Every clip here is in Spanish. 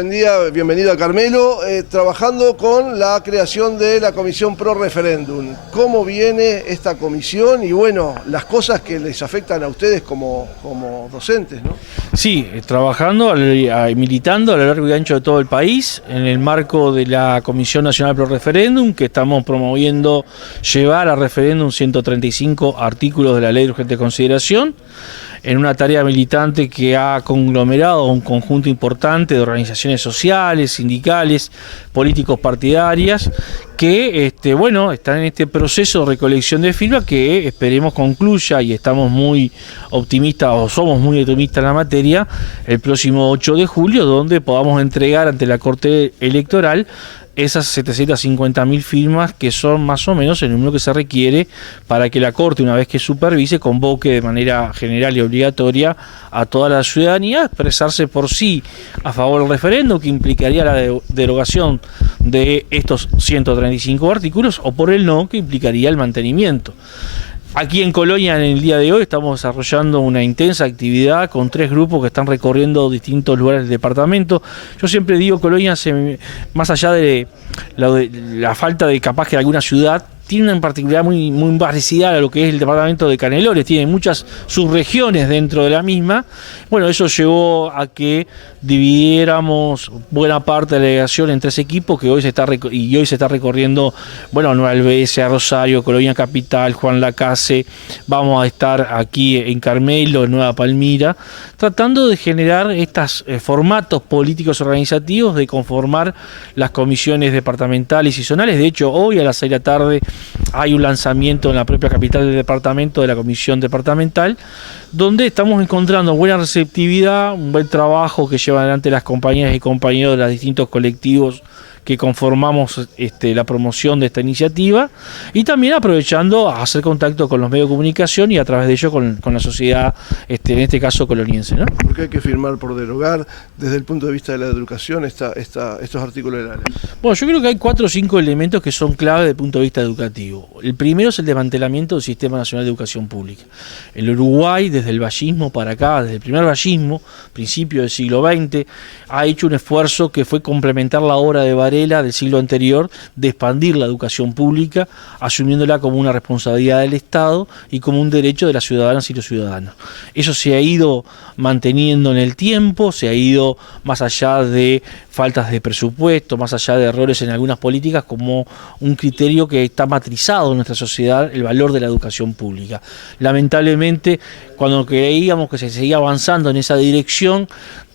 buen día, bienvenido a Carmelo. Trabajando con la creación de la Comisión Pro Referéndum. ¿Cómo viene esta comisión y bueno, las cosas que les afectan a ustedes como docentes, ¿no? Sí, trabajando, militando a lo largo y ancho de todo el país en el marco de la Comisión Nacional Pro Referéndum, que estamos promoviendo llevar a referéndum 135 artículos de la Ley de Urgente Consideración, en una tarea militante que ha conglomerado un conjunto importante de organizaciones sociales, sindicales, políticos partidarias, que están en este proceso de recolección de firmas que esperemos concluya, y estamos muy optimistas, o somos muy optimistas en la materia, el próximo 8 de julio, donde podamos entregar ante la Corte Electoral esas 750.000 firmas, que son más o menos el número que se requiere para que la Corte, una vez que supervise, convoque de manera general y obligatoria a toda la ciudadanía a expresarse por sí a favor del referéndum, que implicaría la derogación de estos 135 artículos, o por el no, que implicaría el mantenimiento. Aquí en Colonia, en el día de hoy, estamos desarrollando una intensa actividad con 3 grupos que están recorriendo distintos lugares del departamento. Yo siempre digo, Colonia, más allá de la falta de capaz que alguna ciudad, tiene una particularidad muy parecida a lo que es el departamento de Canelones, tiene muchas subregiones dentro de la misma. Bueno, eso llevó a que dividiéramos buena parte de la delegación en 3 equipos, que hoy se está recorriendo, bueno, Nueva Alvesia, Rosario, Colonia Capital, Juan Lacase. Vamos a estar aquí en Carmelo, en Nueva Palmira, tratando de generar estos formatos políticos organizativos, de conformar las comisiones departamentales y zonales. De hecho, hoy a las 6 de la tarde hay un lanzamiento en la propia capital del departamento de la comisión departamental, donde estamos encontrando buena receptividad, un buen trabajo que llevan adelante las compañeras y compañeros de los distintos colectivos que conformamos la promoción de esta iniciativa, y también aprovechando a hacer contacto con los medios de comunicación y a través de ello con la sociedad, en este caso coloniense, ¿no? Porque hay que firmar por derogar desde el punto de vista de la educación estos artículos de la ley. Bueno, yo creo que hay 4 o 5 elementos que son clave desde el punto de vista educativo. El primero es el desmantelamiento del Sistema Nacional de Educación Pública. El Uruguay, desde el vallismo para acá, desde el primer vallismo, principio del siglo XX, ha hecho un esfuerzo que fue complementar la obra de Varela del siglo anterior, de expandir la educación pública, asumiéndola como una responsabilidad del Estado y como un derecho de las ciudadanas y los ciudadanos. Eso se ha ido manteniendo en el tiempo, se ha ido más allá de faltas de presupuesto, más allá de errores en algunas políticas, como un criterio que está matrizado en nuestra sociedad, el valor de la educación pública. Lamentablemente, cuando creíamos que se seguía avanzando en esa dirección,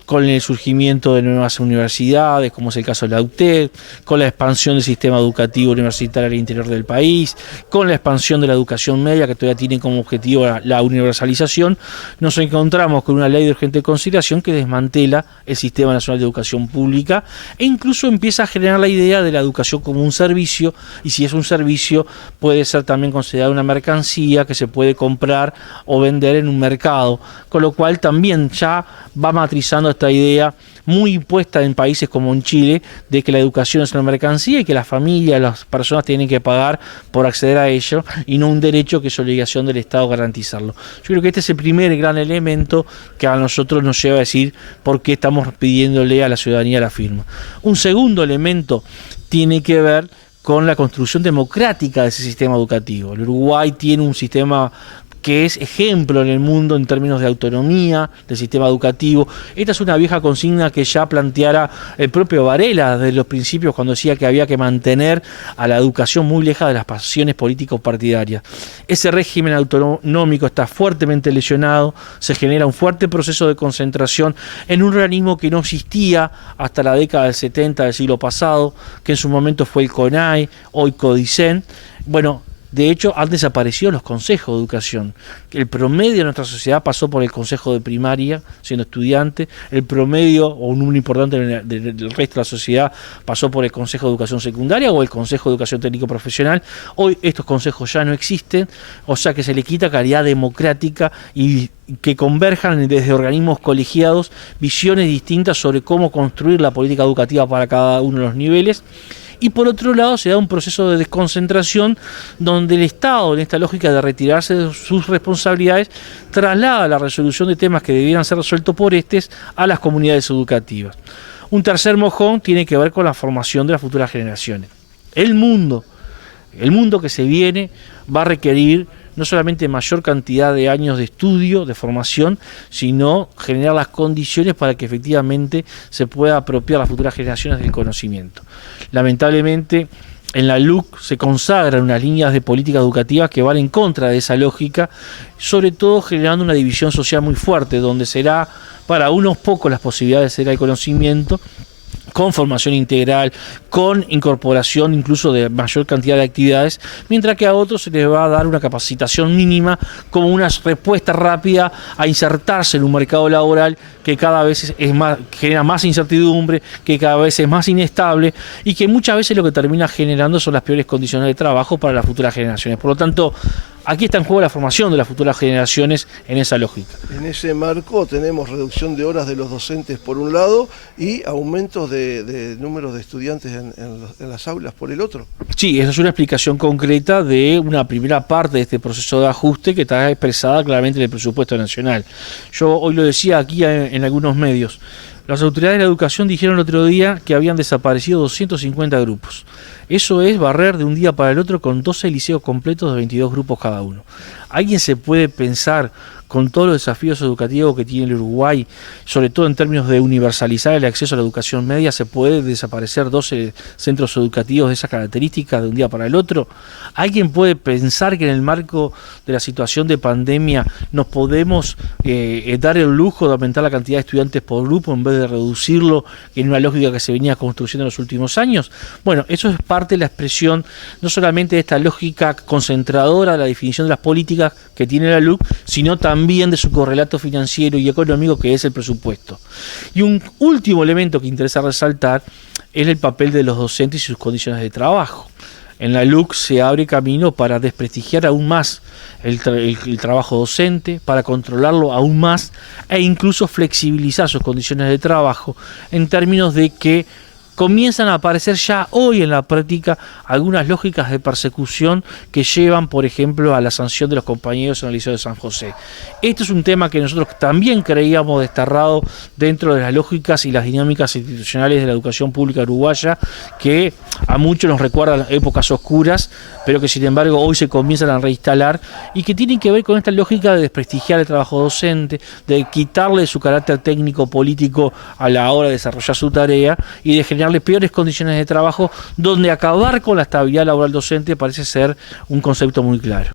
con el surgimiento de nuevas universidades, como es el caso de la UTED, con la expansión del sistema educativo universitario al interior del país, con la expansión de la educación media, que todavía tiene como objetivo la universalización, nos encontramos con una ley de urgente consideración que desmantela el Sistema Nacional de Educación Pública e incluso empieza a generar la idea de la educación como un servicio, y si es un servicio puede ser también considerada una mercancía que se puede comprar o vender en un mercado, con lo cual también ya va matrizando esta idea muy impuesta en países como en Chile, de que la educación es una mercancía y que las familias, las personas tienen que pagar por acceder a ello, y no un derecho que es obligación del Estado garantizarlo. Yo creo que este es el primer gran elemento que a nosotros nos lleva a decir por qué estamos pidiéndole a la ciudadanía la firma. Un segundo elemento tiene que ver con la construcción democrática de ese sistema educativo. El Uruguay tiene un sistema que es ejemplo en el mundo en términos de autonomía del sistema educativo. Esta es una vieja consigna que ya planteara el propio Varela desde los principios, cuando decía que había que mantener a la educación muy lejos de las pasiones políticos partidarias. Ese régimen autonómico está fuertemente lesionado, se genera un fuerte proceso de concentración en un organismo que no existía hasta la década del 70 del siglo pasado, que en su momento fue el CONAE, hoy CODICEN. Bueno, de hecho, han desaparecido los consejos de educación. El promedio de nuestra sociedad pasó por el consejo de primaria, siendo estudiante. El promedio, o un número importante del resto de la sociedad, pasó por el consejo de educación secundaria o el consejo de educación técnico profesional. Hoy estos consejos ya no existen, o sea que se le quita calidad democrática y que converjan desde organismos colegiados visiones distintas sobre cómo construir la política educativa para cada uno de los niveles. Y por otro lado se da un proceso de desconcentración donde el Estado, en esta lógica de retirarse de sus responsabilidades, traslada la resolución de temas que debieran ser resueltos por a las comunidades educativas. Un tercer mojón tiene que ver con la formación de las futuras generaciones. El mundo que se viene va a requerir no solamente mayor cantidad de años de estudio, de formación, sino generar las condiciones para que efectivamente se pueda apropiar a las futuras generaciones del conocimiento. Lamentablemente, en la LUC se consagran unas líneas de política educativa que van en contra de esa lógica, sobre todo generando una división social muy fuerte, donde será para unos pocos las posibilidades de acceder al conocimiento, con formación integral, con incorporación incluso de mayor cantidad de actividades, mientras que a otros se les va a dar una capacitación mínima como una respuesta rápida a insertarse en un mercado laboral que cada vez genera más incertidumbre, que cada vez es más inestable y que muchas veces lo que termina generando son las peores condiciones de trabajo para las futuras generaciones. Por lo tanto, aquí está en juego la formación de las futuras generaciones en esa lógica. En ese marco tenemos reducción de horas de los docentes por un lado y aumentos de números de estudiantes en las aulas por el otro. Sí, esa es una explicación concreta de una primera parte de este proceso de ajuste que está expresada claramente en el presupuesto nacional. Yo hoy lo decía aquí en algunos medios. Las autoridades de la educación dijeron el otro día que habían desaparecido 250 grupos. Eso es barrer de un día para el otro con 12 liceos completos de 22 grupos cada uno. ¿Alguien se puede pensar, con todos los desafíos educativos que tiene el Uruguay, sobre todo en términos de universalizar el acceso a la educación media, se puede desaparecer 12 centros educativos de esas características de un día para el otro? ¿Alguien puede pensar que en el marco de la situación de pandemia nos podemos dar el lujo de aumentar la cantidad de estudiantes por grupo en vez de reducirlo en una lógica que se venía construyendo en los últimos años? Bueno, eso es parte de la expresión no solamente de esta lógica concentradora de la definición de las políticas que tiene la LUC, sino también de su correlato financiero y económico que es el presupuesto. Y un último elemento que interesa resaltar es el papel de los docentes y sus condiciones de trabajo. En la LUC se abre camino para desprestigiar aún más el trabajo docente, para controlarlo aún más e incluso flexibilizar sus condiciones de trabajo en términos de que comienzan a aparecer ya hoy en la práctica algunas lógicas de persecución que llevan, por ejemplo, a la sanción de los compañeros en el Liceo de San José. Esto es un tema que nosotros también creíamos desterrado dentro de las lógicas y las dinámicas institucionales de la educación pública uruguaya, que a muchos nos recuerdan épocas oscuras, pero que sin embargo hoy se comienzan a reinstalar y que tienen que ver con esta lógica de desprestigiar el trabajo docente, de quitarle su carácter técnico-político a la hora de desarrollar su tarea y de generarle peores condiciones de trabajo, donde acabar con la estabilidad laboral docente parece ser un concepto muy claro.